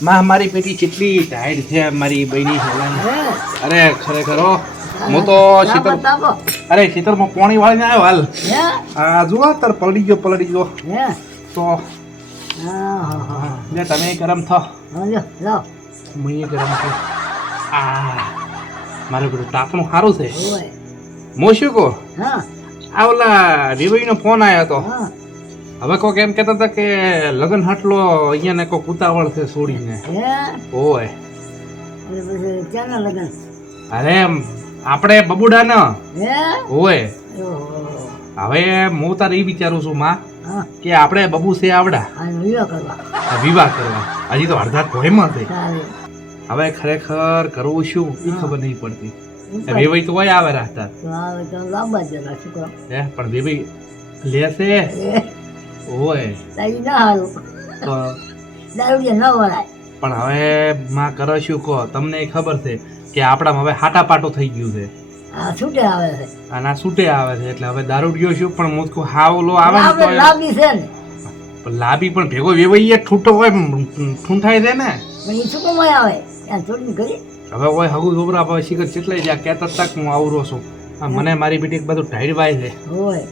માં મારી પેટી કેટલી ટાઈટ છે મારી બહેની અરે ખરેખર હું. તો શીતળ અરે તાપો અરે પોણી વાળીને આવ્યો હાલ. હે? આ જુઓ તાર પલડી ગયો પલડી ગયો. હે? તો હા હા હા લે તમે ગરમ થો મુંય ગરમ થો આ મારું બધું તાપનું સારું છે. હું શું કહું? હા. આ ઓલા વિવઈનો ફોન આવ્યો હતો હા. હવે કોક એમ કહેતા હતા કે લગન હાટલો અહીંયા ને કોક ઉતાવળ છે છોડીને ઓય. ક્યાંના લગન? અરે આપણે બબુડા ને ઓય. હવે હું તારે એ વિચારું છું માં કે આપણે બબુ છે આવડા. વિવાહ કરવા. વિવાહ કરવા. હજી તો અડધા છે. તારે હવે ખરેખર કરવું શું? એ ખબર નહીં પડતી. વેવાઈ તો હોય આવે રાખતા પણ વેવાઈ લેશે. એ તારી ના હારું તો દારૂડિયા ન વળાય. પણ હવે માં કરો શું કહો? તમને ખબર છે કે આપણા હવે હાટા પાટો થઈ ગયું છે. આ છૂટે આવે છે. આના છૂટે આવે છે એટલે હવે દારૂડિયો શું પણ કહું હાવલો આવે ને તો લાંબી છે ને. પણ લાંબી પણ ભેગો વેવાઈએ ઠૂટો હોય મ, ઠૂંઠાઈ દે ને. પણ એ શું કમાય આવે. ત્યાં છોડીને કરી. હવે હોય હગુ છોકરા હવે શીખર ચેટલાઈ જ્યાં કેતર તક હું આવરો છું. આ મને મારી બેટી બધું ઢાળવાય છે. હોય.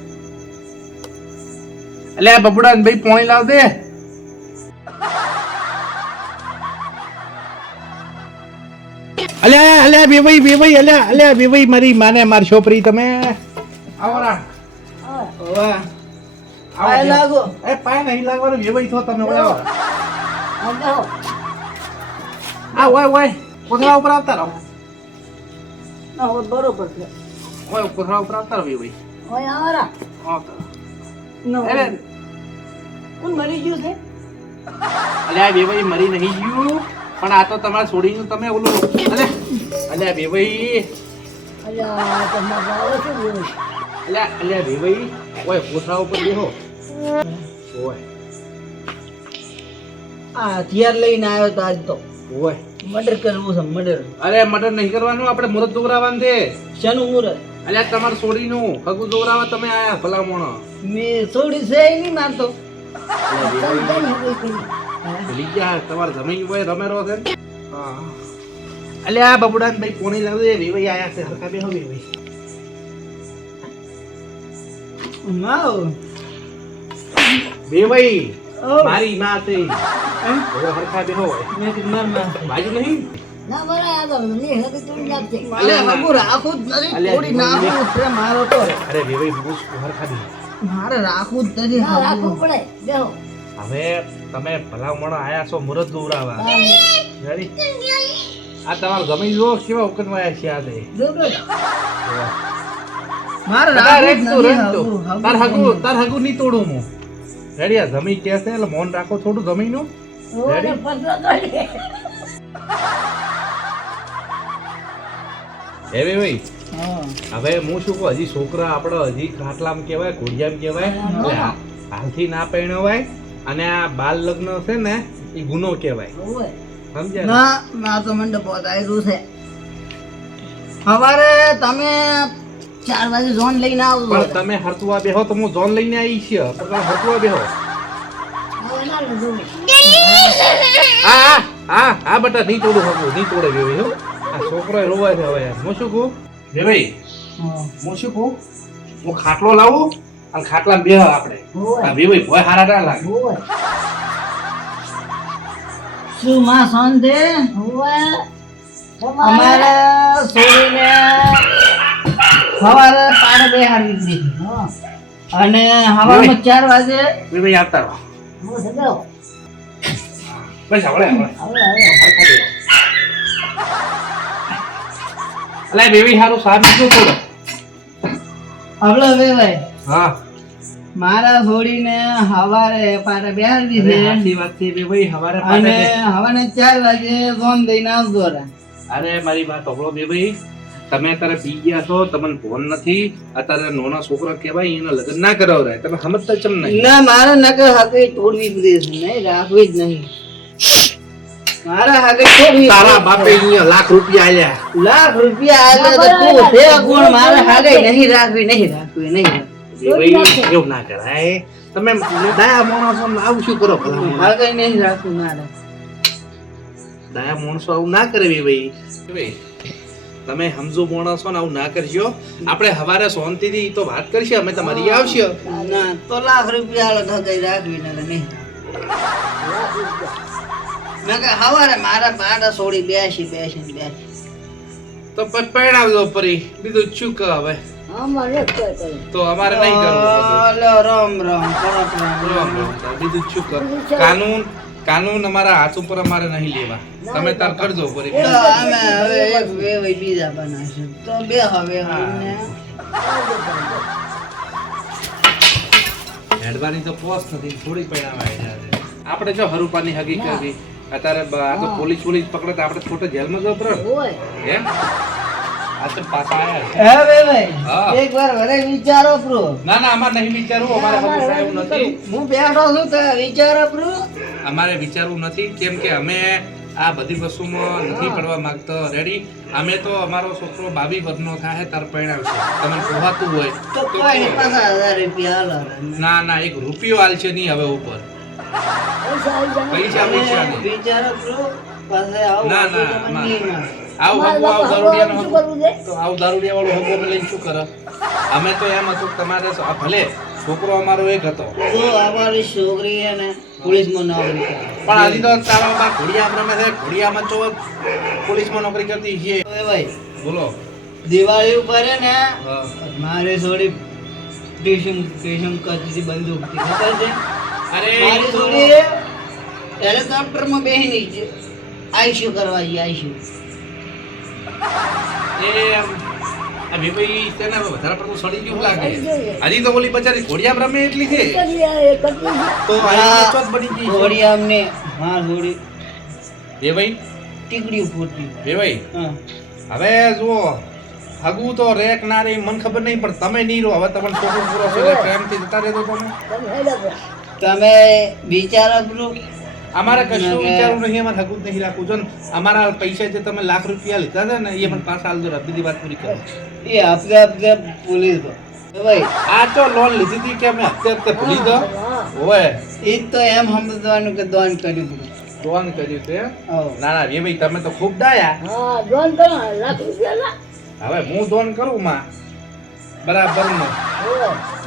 એટલે આ બબડા ને ભાઈ પોણી લાવ દે અલ્યા અલ્યા બેભાઈ બેભાઈ અલ્યા અલ્યા બેભાઈ મારી માને માર છોપરી તમે. આવરા ઓવા પાય લાગો. એ પાય નહીં લાગવાનું બેભાઈ થો તમે ઓય આવો. આ ઓય ઓય કોથળા ઉપર આવતા રહો. ના બરોબર છે. ઓય કોથળા ઉપર આવતા રહો બેભાઈ ઓય આવરા આવતા રહો. કોણ મરી ગયું છે? અલ્યા બેભાઈ મરી નહીં ગયું. પણ આ તો તમારે છોડીને તમે ઓલું અલે અલ્યા બેભાઈ અલે તમારે આવે છે? અલે અલે બેભાઈ ઓય કોથળા ઉપર બેહો. ઓય. આ હથિયાર લઈને આવ્યો તો આજ તો. ઓય. મર્ડર કરવું છે મર્ડર. અરે મર્ડર નહીં કરવાનું આપણે મુરત દોરાવાનું છે. શેનું મુરત? અલ્યા તમારે છોડીનું. ખગુ દોરાવા તમે આયા ભલામણો. મેં છોડી છે નહીં મારતો. ગયા તમારે જમીન હોય રમેરો છે અલ્યા બબુડા ભાઈ કોની લાવે વેવાઈ આયા છે હરખા બેહો વેવાઈ વેવાઈ મારી માં છે હવે હરખા બેહો બાજુ નહીં ના બરાબર આ તો નહીં હવે તોડી નાખજે. અલ્યા, હગું રાખવું નથી અલ્યા, તોડી નાખવું મારો તો અરે વેવાઈ બહુ હરખા બેહો મારે રાખવું જ નથી ના રાખવું પડે. બેહો. હવે તમે ભલામણો આયા છો મુરત દોરાવા રેડી આ તમાર જમીન જો કેવા આયા છે આ દે મારે રાખવું રેખતું, રેખતું. તાર હગુ તાર હગું નહીં તોડું હું. રેડી આ જમીન કે છે એટલે મોન રાખો થોડું જમીનનું નું રેડી બે ભાઈ હવે હું શું કહું હજી છોકરા આપણે હજી ખાટલામ કહેવાય ઘોડિયામ કહેવાય હાલથી ના પરણવાય અને આ બાલ લગ્ન છે ને એ ગુનો કહેવાય. સમજ્યા ને? ના તો મંડપ આવ્યું છે. સવારે તમે ચાર વાગે ઝોન લઈને આવજો. પણ તમે હરતુઆ બેહો તો હું જોન લઈને આવી છે તમે હરતુઆ બેહો. હા હા હા હા બટા નહીં તોડું નહીં આ છોકરો રોવા છે હવે હું શું કહું? બે ભાઈ? હું. શું કહું? હું ખાટલો લાવું અને ખાટલા બે આપણે. આ ભાઈ ભોય હારા ના લાગે. શું માં સંધે અમારે છોડીને સવારે પાડે બેહાડી દીધી. અને હવામાં ચાર વાગે બે ભાઈ આવતા રહો. બસ હવે હવે અલે બેબી હારું સારું શું થોડો હવળો વેવાય હા. મારા છોડીને હવારે પાડે વાત છે બે ભાઈ હવારે અને હવાને વાગે ફોન દઈને આવજો રે. અરે મારી વાત સાંભળો બે ભાઈ. તમે અત્યારે પી ગયા છો તમને ફોન નથી. અત્યારે નાના છોકરા કહેવાય એના લગ્ન ના કરાવરાય. તમે સમજતા ચમ નહીં. ના મારે નકર હાથે તોડવી દેશે નહીં રાખવી જ નહીં. મારા તારા બાપે અહીંયા લાખ રૂપિયા આલ્યા. લાખ રૂપિયા આલે તો તું છે ગુણ મારે હાકે નહીં રાખવી નહીં રાખવી નહીં એવું ના કરાય. તમે ડાયા માણસો આવું શું કરો ભલા? નહીં રાખવું મારે. ડાયા માણસો આવું ના કરવી ભાઈ. ભાઈ તમે સમજો માણસો ને આવું ના કરશો આપણે હવારે શાંતિથી તો વાત કરશે અમે તમારી આવશે. ના તો લાખ રૂપિયા હાલો રાખવી ને નહીં. મેં કે હવારે મારા પાડા છોડી બેસી બેસી બેસી. તો પરણાવજો પરી બીજું શું કહે હવે? તો અમારે નહીં કરવું રામ રામ રામ. રામ રામ. બીજું શું કર કાનૂન કાનૂન અમારા હાથ ઉપર અમારે નહીં લેવા. તમે તાર કરજો પરી અમે હવે એક બે બીજા બનાવીશું. તો બે હવે હેડવાની તો પોસ્ટ નથી થોડી પરણાવાય આપણે જો હરુપાની કરવી. અત્યારે આ તો પોલીસ પોલીસ પકડે તો આપણે ખોટો જેલમાં જવું પડે. એમ? આ તો પાછા આયા હે વેવાઈ હા. એક વાર વિચારો પ્રો. ના ના અમારે નહીં વિચારવું. અમારે હંમેશા એવું નથી. હું બેઠો છું તો વિચારો પ્રો. અમારે વિચારવું નથી. કેમ કે અમે આ બધી વસ્તુમાં નથી પડવા માંગતો. રેડી અમે તો અમારો છોકરો બાવી વર્ષનો થાય તાર પરણાવશે તમને કહેવાતું હોય તો કોઈ રૂપિયા ના ના એક રૂપિયો હાલશે નહીં હવે ઉપર. પૈસા પૈસા વિચારો પ્રો પાસે આવું ના, ના, તો ના. મને નહીં મળે. આવું હગું આવું દારૂડિયાનું હગું. તો આવું દારૂડિયા વાળું હગું અમે લઈને શું કરે? અમે તો એમ હતું તમારે ભલે છોકરો અમારો એક હતો. અમારી છોકરી હે પોલીસમાં નોકરી પણ હજી તો તારા બા ઘોડિયા રમે છે ઘોડિયામાં તો પોલીસમાં નોકરી કરતી છે. ભાઈ બોલો. દિવાળી ઉપર હે ને મારે થોડી કરતી બંદૂક ખબર છે? મારી હેલિકોપ્ટરમાં બેસીને આઈશ્યુ કરવા જઈ આઈશ્યુ એ ભાઈ વધારે સડી જેવું લાગે? તો ઓલી બચારી ઘોડિયા રમે એટલી છે. તો બની ગઈ છે. હા ઘોડી એ ભાઈ? ટીકડી ફૂટી એ ભાઈ? હવે જુઓ હગું તો રેક ના રે મને ખબર નહીં પણ તમે નહીં રહો. હવે તમને છોકરો પૂરો છે પ્રેમથી જતા રહેતો તમે. તમે વિચારો બ્રુ અમારે કશું વિચારવું નહીં અમારે હકુત જ નહીં રાખવું. જો અમારા પૈસા જે તમે લાખ રૂપિયા લીધા છે ને એ મને પાછા આલજો રા, બીજી વાત પૂરી કરો. એ હપ્તે હપ્તે પોલીસ તો ભાઈ આ તો લોન લીધી હતી કે અમે હપ્તે હપ્તે ભૂલી દો? હોય એ જ તો એમ સમજવાનું કે દોન કર્યું દોન કર્યું છે ના ના એ ભાઈ તમે તો ખૂબ ડાયા. હવે હું દોન કરું માં? બરાબર નો?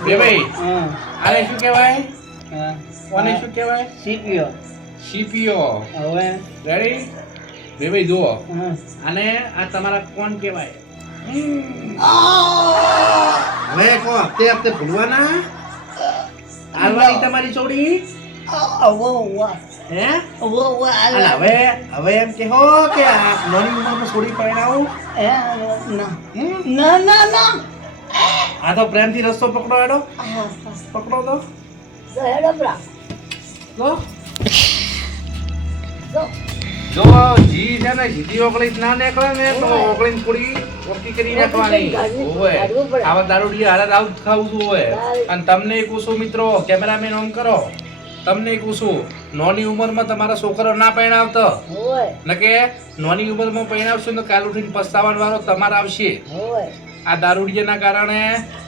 એ ભાઈ આને શું કહેવાય? કોને શું કહેવાય? સીપીઓ. સીપીઓ. હવે? રેડી બે ભાઈ જુઓ. અને આને આ તમારા કોણ કહેવાય? હવે કો હપ્તે હપ્તે ભૂલવાના? હાલવાની તમારી છોડી હે? વો વાહ હવે હવે એમ કે હો કે આ નાની ઉંમરમાં છોડી પરણાવું? ના. ના ના આ તો પ્રેમથી રસ્તો પકડો એડો પકડો તો. તો જો. જી. છે ને સીધી ઓગળી ના નીકળે ને તો ઓગળી પૂરી ઓકી કરી નાખવાની. ઓય આવા દારૂડિયા હાલત આવું ખાવું હોય અને તમને ઓછું મિત્રો કેમેરામેન ઓન કરો. તમને પૂછું નોની ઉંમરમાં તમારા છોકરો ના પરણાવતો? ને કે નાની ઉંમરમાં પરણાવશો તો કાલ ઉઠીને પસ્તાવાનો વારો તમારે આવશે. આ દારૂડિયાના કારણે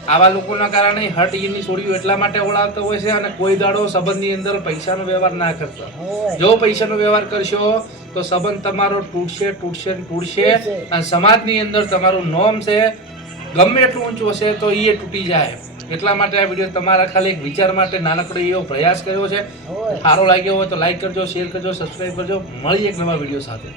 આવા લોકોના કારણે હટ ઈની છોડીઓ એટલા માટે ઓળાવતો હોય છે અને કોઈ દાડો સંબંધની અંદર પૈસાનો વ્યવહાર ના કરતા. જો પૈસાનો વ્યવહાર કરશો તો સંબંધ તમારો તૂટશે તૂટશે તૂટશે અને સમાજની અંદર તમારું નોમ છે ગમે એટલું ઊંચું હશે તો એ તૂટી જાય. એટલા માટે આ વીડિયો તમારા ખાલી એક વિચાર માટે નાનકડો એવો પ્રયાસ કર્યો છે. સારો લાગ્યો હોય તો લાઈક કરજો શેર કરજો સબસ્ક્રાઈબ કરજો. મળી એક નવા વીડિયો સાથે.